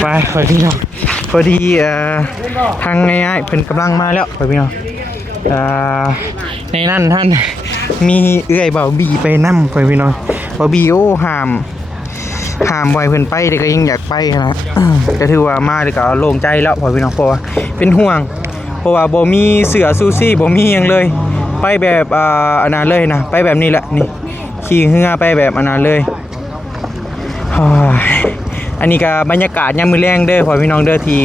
ไปพอดีเนาะพอดีทางง่ายๆเพิ่นกำลังมาแล้วพอดีเนาะในนั้นท่านมีเอื้อยเบาบีไปนั่มพอดีเนาะเบาบีโอ้ห้ามบ่อยเพิ่นไปแต่ก็ยังอยากไปนะก็ถือว่ามาแต่ก็โล่งใจแล้วพอดีเนาะเพราะว่าเป็นห่วงเพราะว่าบ่มีเสือซูซี่บ่มีหยังเลยไปแบบอันนั้นเลยนะไปแบบนี้แหละนี่ขี่เรือไปแบบอันนั้นเลยอันนี้ก็บรรยากาศยามมื้อแลงเด้อพ่อพี่น้องเด้อที่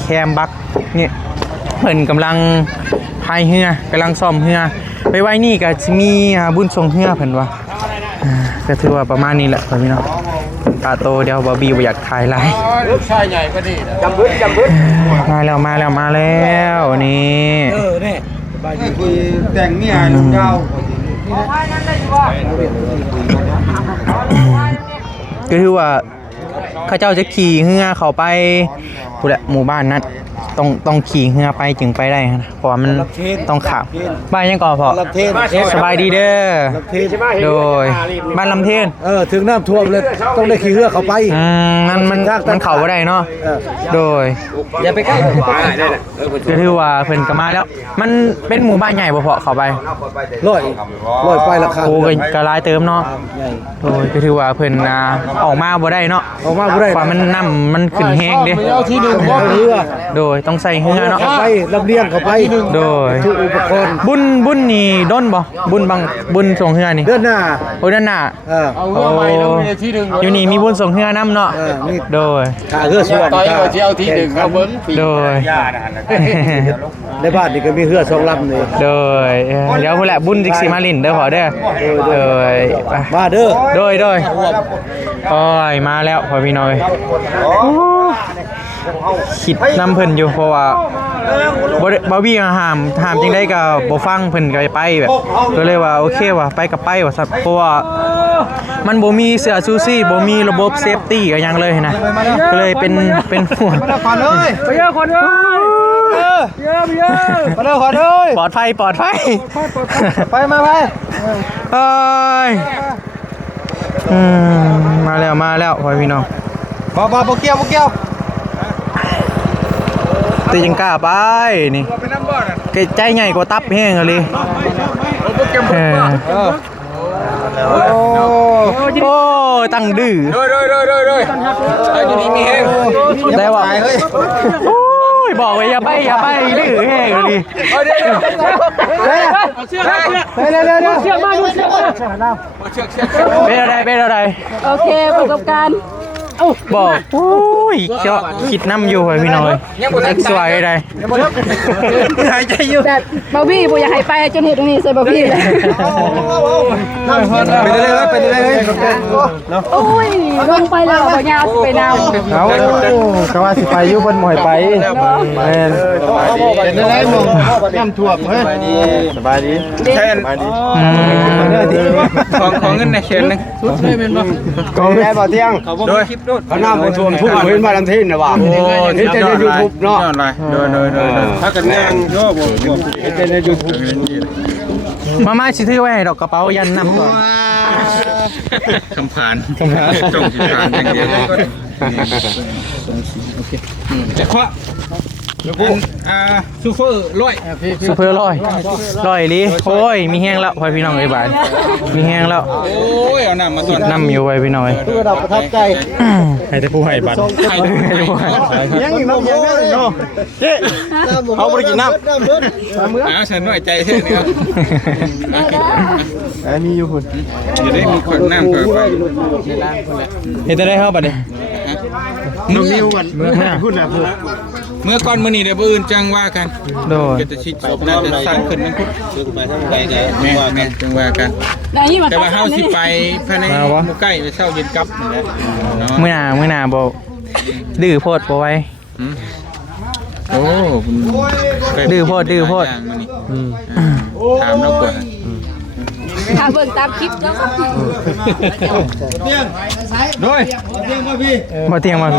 แคมป์บักเนี่ยเพิ่นกำลังพายเรือกำลังซ่อมเรือไปไว้นี่ก็สิมีบุญส่งเรือเพิ่นว่าก็ถือว่าประมาณนี้แหละพ่อพี่น้องตาโตเดี๋ยวบ่บีบ่อยากถ่ายหลายชายใหญ่ก็ดีจำบึ้ดมาแล้วนี่นี่บายดีแต่งเมียลุงยาวก็คือว่าข้าเจ้าจะขี่เรือเข้าไปพูดแหละหมู่บ้านนั้นต้องขี่เรือไปจึงไปได้นะเพราะมันต้องขับบ้านยังก่อพอสบายดีเด้อโดยบ้านลำเทนถึงน้ำท่วมเลยต้องได้ขี่เรือเข้าไปนั่นมันเข่าบ่ได้เนาะโดยอย่าไปใกล้ก็ถือว่าเพิ่นก็มาแล้วมันเป็นหมู่บ้านใหญ่บ่พอเข้าไปร้อยไปราคาโอ้ก็หลายเติมเนาะโดยก็ถือว่าเพิ่นออกมาบ่ได้เนาะออกมาบ่ได้เพราะมันน้ำมันขึ้นแห้งเด้เรือโดยต้องใส่เรือเนาะไปลำเลียงเข้าไปโดยอุปกรณ์บุญนี่ด้นบ่บุญส่งเรือนี่เดือนหน้าโอ้เดือนหน้าเอาเรือใหม่แล้วมีที่นึงอยู่นี่มีบุญส่งเรือน้ำเนาะโดยเรือส่วนต่อยว่าสิเอาที่นึงเอาเบิ่งโดยในบ้านนี่ก็มีเรือ2ลำนี่โดยเดี๋ยวพุ่นแหละบุญจิกสิมาลินเด้อพอเด้อโดยมาเด้อโดยโอ้ยมาแล้วพอพี่น้อยคิดนำเพิ่นอยู่เพราะว่าบ่วี่ห้ามจังได๋ก็บ่ฟังเพิ่นก็ไปแบบก็เลยว่าโอเคว่ะไปก็ไปว่าเพราะว่ามันบ่มีเสื้อชูชีพบ่มีระบบเซฟตี้ก็ยังเลยนะก็เลยเป็นห่วงไปเยอะคนเด้อเยอะมาเด้อคนเด้อปลอดภัยไปมาไปเอ้ยมาแล้วพ่อพี่น้องบ่เกี่ยวตีจังกล้าไปนี่ใจใหญ่กว่าตับแห้งเลยโอ้ตั้งดื้อโดยอยู่นี่มีแห้งได้ว่าโอ้ยบอกว่าอย่าไปดื้อแห้งเลยเชือกมาเป็นอะไรโอเคประสบการณ์บอกโอ้ยเจาะคิดน้ำอยู่พี่น้อยสวยได้หายใจอยู่แต่บาบี้บ่อยากให้ไปจนเห็นตรงนี้ใส่บาบี้เลยเป็นอะไรโอ้ยลงไปแล้วบ่ยาวไปนาวเอาก็ว่าสิไปอยู่เพิ่นบ่ให้ไปแม่นเป็นอะไรมึงน้ำท่วมเฮ้ยสบายดีใช่สบายดีของเงินในเขียนนึงสุดเลยแม่นบ่ก็แม่บ่เที่ยงโดยเขาน้ำท่วมทุกเห็นมาลังเทนนะว่าเห็นแต่ในยูทูบเนาะโดยถ้ากันงานก็บ่เห็นแต่ในยูทูบมาสิถือไว้ให้ดอกกระเป๋ายันนำก่อนคำผ่านจงสิผ่านอย่างเดียวโอเคจะเคาะซูเปอร์ร้อยลิโอ้ยมีแห้งแล้วพี่น้องบายมีแห้งแล้วโอ้ยเอาน้ำมาส่วนน้ำอยู่ไว้พี่น้อยทุกระดับประทับใจให้แต่ผู้ให้บัตรยังอีกน้ำเยอะเนาะเจ๊เขาบริกินน้ำฉันหน่อยใจเช่นนี้มีอยู่คนอยู่ได้มีคนน้ำเกิดไปเห็นได้เข้าบัตรดินุ่มนิ้วกันพูดนะพูดเมื่อก่อนมื้อนี้เดี๋ยวอื่นจังว่ากันโดนจะชิดน่าจะสั่นขึ้นมันพุทธไปทางใดแม่จังว่ากันแต่ว่าเฮาสิไปภายในหมู่ใกล้ไปเช้าเย็นกลับนั่นแหละเมื่อหน้าบ่ดื้อโพดบ่ไว้โอ้ดื้อโพดถามแล้วกว่าถ้าเบิ่งตามคลิปแล้วโดยมาเตียงมาไ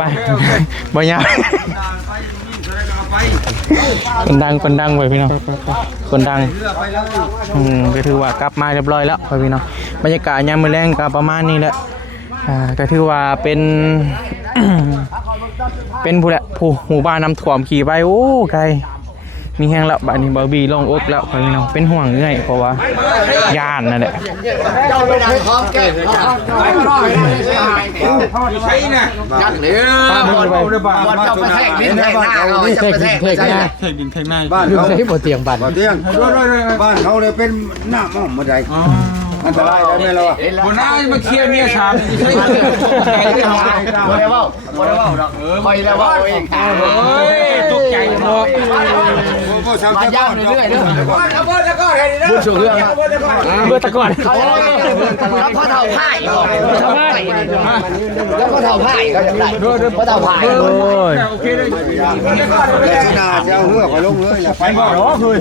ปบ่ยาก คนดังไว้พี่น้องคนดังก็ถือว่ากลับมาเรียบร้อยแล้วไปพี่น้องบรรยากาศยามมื้อแลงก็ประมาณนี้แหละก็ถือว่าเป็น เป็นผู้แหละผู้หมู่บ้านน้ำท่วมขี่ไปโอ้ไกลมีแห้งแล้วบ้านนี้บาร์บี้ลงอกแล้วไปพี่น้องเป็นห่วงเงื่อยเพราะว่าย่านนั่นแหละ ใช่น่ะยักษ์เด้อบ้านเจ้าประเทศดินไทยหน้าเราเจ้าประเทศใช่ดินไทยหน้าบ้านเขาใช้บ่เตียงบ้านบ้านเขาเลยเป็นหน้าหม้อมาได้อันตรายได้ไหมเราบ่น่ามาเคลียร์เมียถามใช่บ่ได้เว้าดอกคอยแล้วเว้าเองเฮ้ยตกใจหมดมาย่างเรื่อยๆเด้อบุญสูงเรื่องเมื่อตะก่อนแล้วพอเท่าไผ่แล้วก็เท่าไผ่เขาจะได้พอเท่าไผ่โอเคเลยแล้วที่นาจะเอาเรือไปลงเลยไปบ่เนาะคือ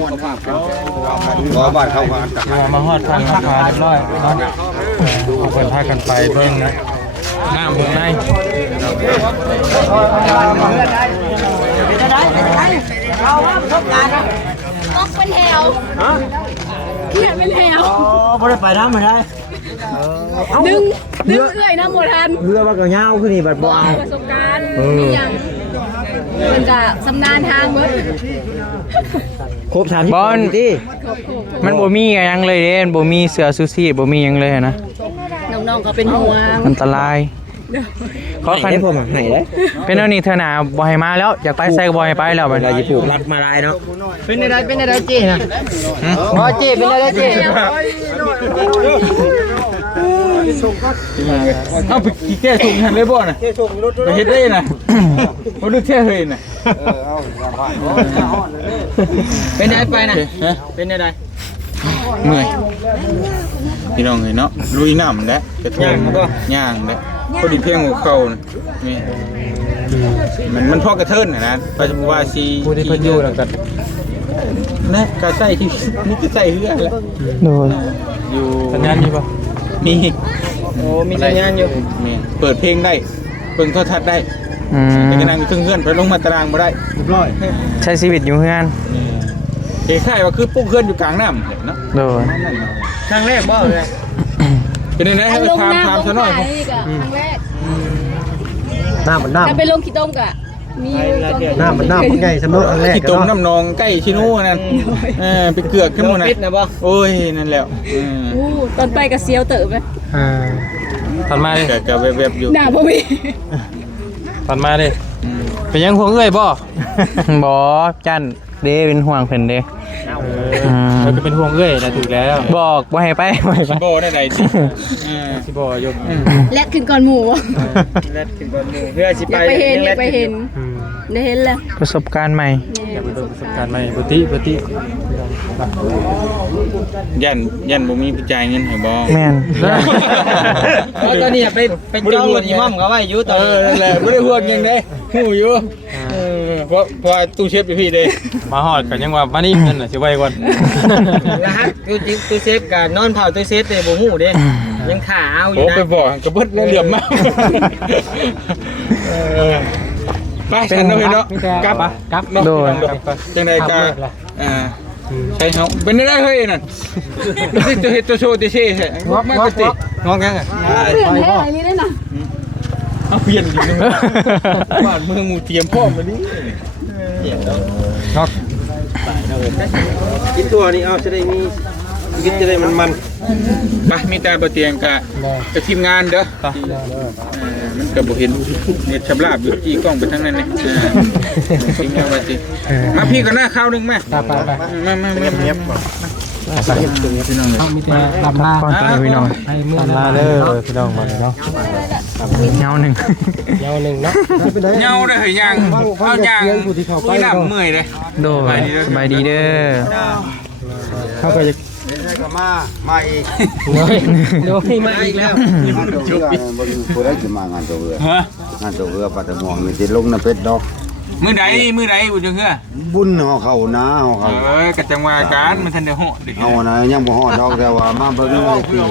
บ่บ้านเขามาฮอดทางสะพานเรียบร้อยเนาะเพิ่นพากันไปเบิ่งน้ำเบิ่งใน มอกเป็นแถวเขียนเป็นแถวบ่ได้ไปน้ำมาได้ดึงเอื้อยน้ำหมดทันเรือว่าก็ยาวขึ้นนี่บัดบ่เอา ประสบการณ์มีอย่างมันจะสำนานทางเบิด ครบ30บอลที่ มันบ่มีหยังเลยเด้บ่มีเสื้อชูชีพบ่มีหยังเลยนะ น้องๆก็เป็นห่วง อันตรายขอคัน ให้ผมให้เด้ เป็นเอานี่เธอหนาบ่ให้มาแล้วอยากไปใส่ก็บ่ให้ไปแล้วบัด เรา นี้ จะปลูกรักมาลายเนาะเป็นอะไรเจ๊นะอ๋อเจ๊เป็นอะไรเจ๊เอาไปกี่แก้ส่งทันเลยบ่น่ะไปเฮ็ดได้น่ะบ่ดูเท่เฮ้ยน่ะเป็นอะไรไปน่ะเป็นอะไร เมื่อยพี่น้องเอ้ยเนาะลุยน้ำแล้วกระทงย่างแล้วพอดีเพียงหัวเข่านี่มันพอกระเทินนะไปสมมุติว่าสิผู้ที่เพิ่นอยู่แล้วก็นะก็ใส่ที่นี่ก็ใส่เฮือแล้ว โดน อยู่ สัญญาณมีป่ะ มี โอ้มีสัญญาณอยู่ นี่เปิดเพลงได้เบิ่งโทรทัศน์ได้ ไปนั่งอยู่เพื่อนไปลงมาตารางมาได้ร้อย ใช้ชีวิตอยู่เฮือน เอกใช่ว่าคือปุ๊กเพื่อนอยู่กลางน้ำเนาะ โดน ครั้งแรกบ่เลย เป็นยังไงให้ไปทำซะหน่อย ครั้งแรก น้ำมัน ถ้าไปลงขี้ต้มกะมี น้ำมันใหญ่สำหรับครั้งแรก ที่ต้มน้ำนองใกล้ชิโน่นั่นไปเกือกขึ้นมานะโอ้ยนั่นแหละ ตอนไปกับเซียวเต๋อไหม ตอนมาดิ ก็เว็บอยู่ หน้าพ่อพี่ ตอนมาดิเป็นยังห่วงเอ้ยบ่ บ่จันเด้เป็นห่วงเพิ่นเด้แล้วก็เป็นห่วงเอ้ยนะถูกแล้วบอกบ่ให้ไปบ่ให้ไป โบได้ไหนสิสิโบยก แลดขึ้นก่อนหมู่ แลดขึ้นบนหมู่เพื่อสิ อยากไปเห็นอยากไปเห็นได้เห็นแล้ว ประสบการณ์ใหม่ ประสบการณ์ใหม่ปกติ ยันบ่มีผู้จ่ายเงินให้บ่ แม่น ตอนนี้ไปจ้องรถอีม่อมเขาไว้อยู่ตอนนี้ นั่นแหละบ่ได้ห่วงยังได้ฮู้อยู่เพราะตู้เชฟอยู่พี่เด้ มาฮอดกันยังว่ามานี่เงินน่ะสิไว้ก่อน รหัสตู้เซฟกับนอนเผาตู้เซฟเด้บ่ฮู้เด้ยังขาเอาอ โอ้ ยู่นะ ไปบอกกระเบิดแล้วเหลี่ยมมากไปฉันเนาะพี่เนาะกลับโดนจังได๋ก็ใช่เฮาเป็นได้เฮ้ยนั่นสิจะเฮ็ดตัวโชว์ติเช่แท้มากติงอกยังอ่ะ เปลี่ยนให้อะไรนี่ได้น่ะ เอาเปลี่ยนอยู่นึงบ้านเมืองหมู่เตรียมพร้อมมานี่งอก กินตัวนี้เอาจะได้มีกินจะได้มัน ไปมีแต่บ่เตียงกับทีมงานเด้อมันก็บ่เห็นเน็ตชับลาบอยู่จี้กล้องไปทางนั้นนี่ทีมงานว่าสิมาพี่ก่อนหน้าข้าวนึงแม่มาเงียบๆพี่น้องมีแต่ลำลาก่อนพี่น้องให้เมื่อลาเด้อพี่น้องมาเนาะเงาหนึ่งเงาเด้อเฮ้ยยังเอายังมีน้ำเมื่อยเลยโดยสบายดีเด้อเข้าไปมาอีกโดยมาอีกแล้ว งานตัวเรือบ่ได้จะมางานตัวเรือปัตตะมวงนี่สิลงน้ำเพชรดอก มื้อใดบุญจังเฮือ บุญห่อเขานะห่อเขา กะจังว่าการมันทันได้เหาะดิ เอานะยังบ่ฮอดดอกแต่ว่ามาเบิ่งเลยคือ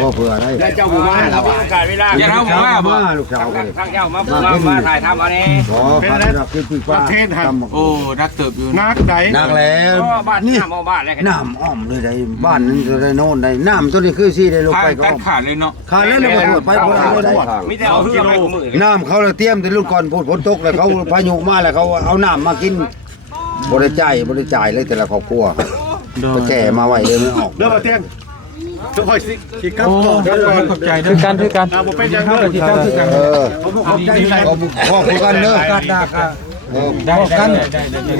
บ่เผื่อได้ เจ้าบ่มาแล้วว่าการเวลา อย่าเฮาบอกว่าบ่ มาลูกสาวก็ ทางเจ้ามาถ่ายทำเอาแน่ ขอพันรับคือป้า โอ้นักเติบอยู่ นักใด นักแล้ว บ้านน้ำเอาบ้านแล้วกัน น้ำอ้อมเลยได้บ้านนั้นจะได้โน่นได้น้ำตัวนี้คือสิได้ลง ขา ไป ด ก็ ตัดขาดเลยเนาะ ขาดแล้วบ่ตรวจไปบ่ได้ มีแต่เอาเรือไปมือ น้ำเขาละเตรียมแต่รุ่นก่อนฝนตกแล้วเขาพายุมาแล้วเขาเอาน้ำมากินบ่ได้จ่ายเลยแต่ละครอบครัวก็แจ่มาไว้เลยไม่ออก เด้อบ่เตียงทุกคนสิครับ โอ้ขอบใจเด้อกันคือกัน บ่เป็นจัง เฮาก็สิเข้าคือกัน ผมขอบใจใคร พ่อคุยกันเด้อ กันดาค่ะ ได้กัน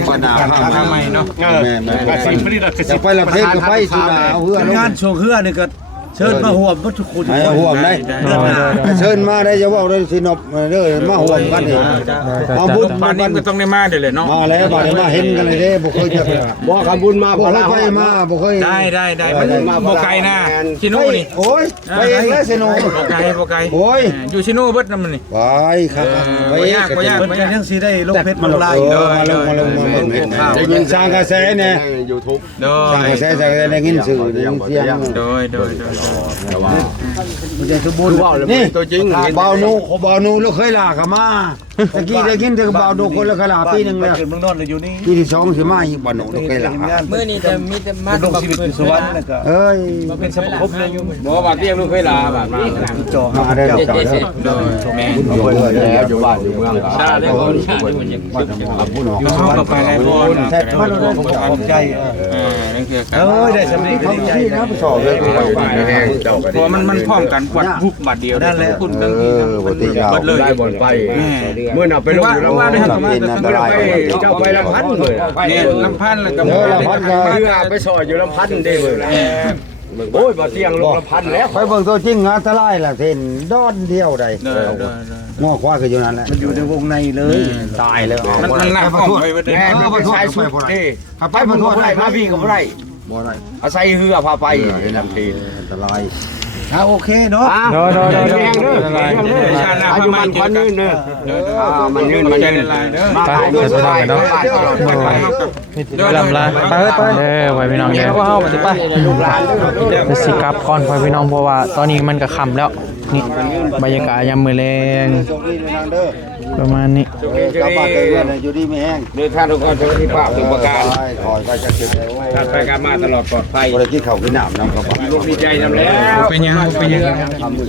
มาหนาผ้า ทำไมเนาะ แม่ อาชีพผลิต จะไปละเพศก็ไปสุดาเอาเพื่อน งานโชว์เฮือนี่ก็เชิญมาห่วมบ่ทุกคน ให้ห่วมได้เชิญมาได้จะว่าได้สินบเด้อมาห่วมกันนี่เอาบุญ บ้านนี้ก็ต้องได้มาเด้อเลยเนาะ มาแล้วมาได้มาเห็นกันเลยเด้บ่เคยจะบ่คำบุญมาบ่เคยมาบ่เคย ได้มันบ่ไกลนะชิโน่นี่ โอ้ยไปเองแล้วสิโน บ่ไกล โอ้ย อยู่ชิโน่เบิดนำมันนี่ ไปครับไป บ่ยาก เพิ่นก็ยังสิได้ลงเพชรมาลาย มาลงจะยิงสร้างกระแสเนี่ย โด สร้าง ย กระแสจะได้ยินสื่อเสียง โดย มันจะสมบูรณ์ นี่ตัวจริงเบานูลูกเคยลากับมาตะกี้ได้กินแต่เบานูคนละขลาปีนึงแล้ว เมืองนอนอยู่นี่ ปีที่2สิมาอีกบ่นูลูกเคยลา มื้อนี้จะมีแต่มา ลงชีวิตอยู่สวรรค์นั่นก็ เอ้ย เป็นสมภพเลยอยู่ บ่ว่าเรียกลูกเคยลาบ้านมา จอ มาได้ลูกสาวเด้อ โดยแม่ บุญอยู่แล้วอยู่บ้านอยู่เมือง ชาได้คนชาได้มันยัง บ้านบุญออก อยู่เข้าไปในบ่อน แท้พระเราได้ขอบใจ นั่นคือ เอ้ยได้สำเร็จ เขา ดีใจ ที่นะไปสอบเลย เพราะมันพร้อมกันวัดทุกบัดเดียวคุณทั้งที่บัดเลย ได้บ่ไป เมื่อเอาไปลงว่าได้ทำมา อันตราย เจ้าไปลำพันเลย เนี่ยลำพันแล้วก็ เออลำพันก็ เรือไปซอยอยู่ลำพันได้มื้อละโอ้ยบ่เที่ยงลงลำพันแล้ว ไปเบิ่งตัวจริงอันตรายล่ะเส้นดอนเดียวใดงอควายก็อยู่นั่นแหละ มันอยู่ในวงในเลย ตายเลย มันหนักข้อมไปบ่ได้ ไปชายสุดดิไปบ่ทั่วได้มาพี่ก็บ่ได้บ่ได้ อาศัยเรือพาไปลำที อันตราย โอเคเนาะ โดย ชาติหน้าพมันควันยืนเด้อ มันยืน มันจะลายเด้อ ไปเดี๋ยวไปเนาะลำลาไปไว้พี่น้องเด้อเฮาไปไปไปสิกลับก่อนไว้พี่น้องเพราะว่าตอนนี้มันก็ค่ำแล้วนี่บรรยากาศยามมื้อแลงประมาณนี้ กลับบ้านเด้ออยู่ดีไม่แห้ง เดินทางทุกคนจะที่ป่าถึงประการ คอยไปจะเก็บไว้ การไปการมาตลอดปลอดภัย บ่ได้กินข้าวกินน้ำนำเข้าไป ลูกดีใจนำแล้ว เป็นยัง ทำมือ